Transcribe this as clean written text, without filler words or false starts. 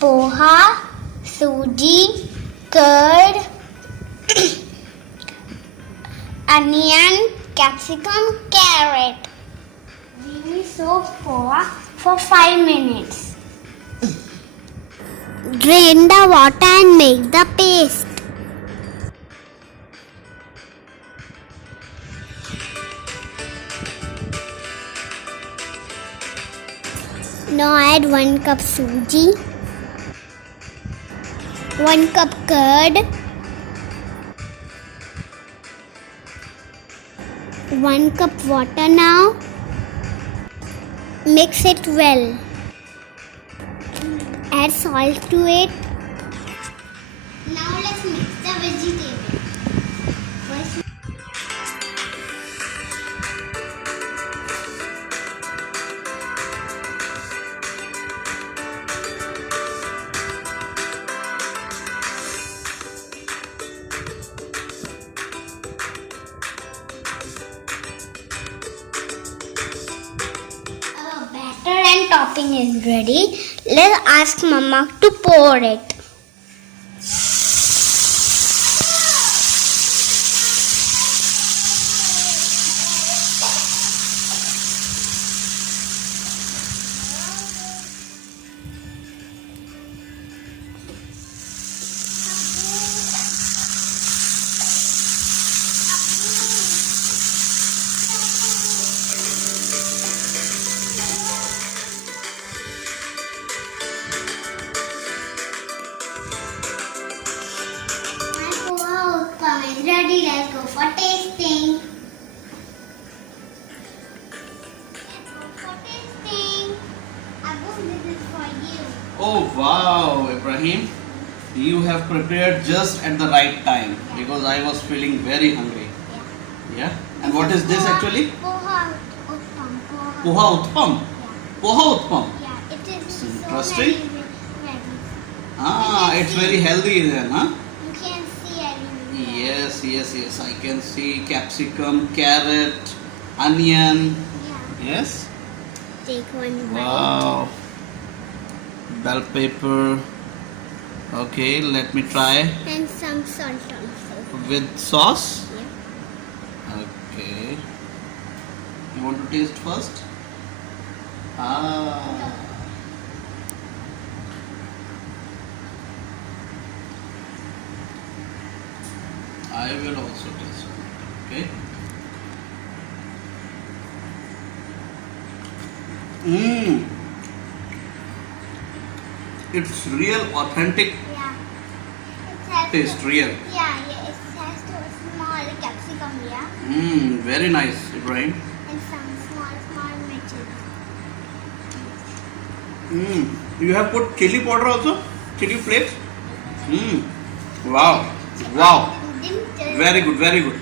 poha, suji, curd, onion, capsicum, carrot. We will soak poha for 5 minutes. Drain the water and make the paste. Now add 1 cup suji, 1 cup curd, 1 cup water now. Mix it well. Add salt to it. Now let's mix the vegetables. First, our batter and topping is ready. Let's ask Mama to pour it. Ready, let's go for tasting. Abu, this is for you. Oh wow, Ibrahim, you have prepared just at the right time because I was feeling very hungry. Yeah. And what is this actually? Poha Uttapam. Poha Uttapam. Poha Uttapam. Yeah, it is It's so interesting. many veggies. Ah, it's very healthy then, huh? You can see everything. Yes. I can see capsicum, carrot, onion. Yeah. Yes. Take one bite. Wow. Bell pepper. Okay, let me try And some salt also. with sauce. Yeah. Okay. You want to taste first? Ah. I will also taste it. Okay. It's real authentic Yeah. It has taste, real. Yeah, it has to small capsicum, yeah. Very nice, Ibrahim. And some small mirches. You have put chili powder also? Chili flakes? Wow. Didn't Very good, very good.